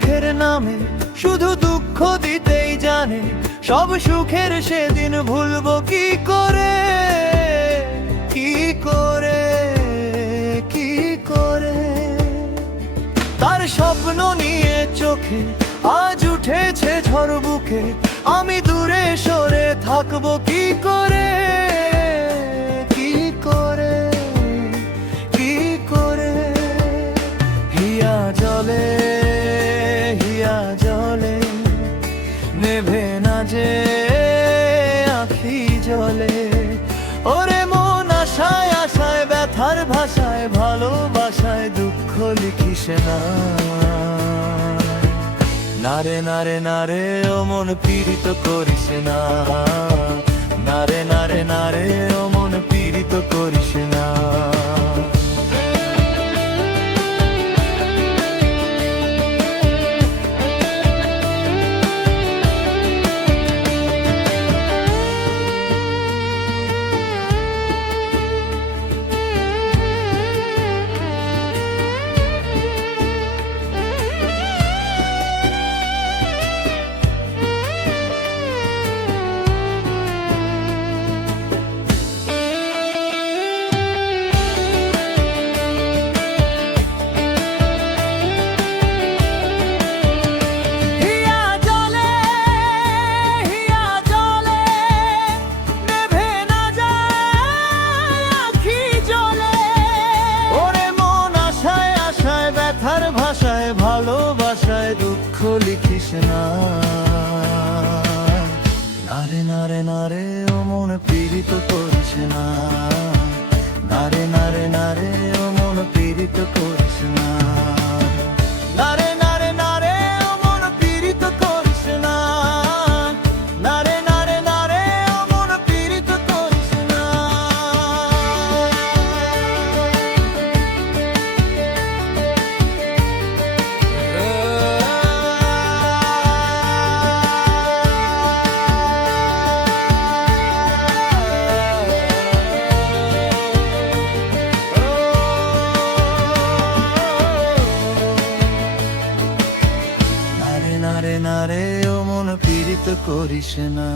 সুখের নামে শুধু দুঃখ দিতেই জানে, সব সুখের সেদিন ভুলবো কি করে, কি করে, কি করে। তার স্বপ্ন নিয়ে চোখে আজ উঠেছে ঝড় বুকে, আমি দূরে সরে থাকবো কি করে, কি করে, কি করে। হিয়া জলে, হিয়া জলে, নেভে না যে আখি জলে। ওরে মন আশায় আশায় ব্যথার ভাষায়, ভালোবাসায় দুঃখ লিখিস না। নারে নারে নারে ও মন পীড়িত করিস না, নারে নারে নারে ও মন পীড়িত করিস না। ভাষায় ভালোবাসায় দুঃখ লিখিস না। নারে নারে নারে ও মন পীড়িত করিস না, নারে নারে নারে ও মন পীড়িত করিস না। নারে নারে নারে ও মন পীড়িত করিস না, নারে নারে নারে ও মন পীড়িত করিস না। নারে নারে ও মন পীড়িত করিস না।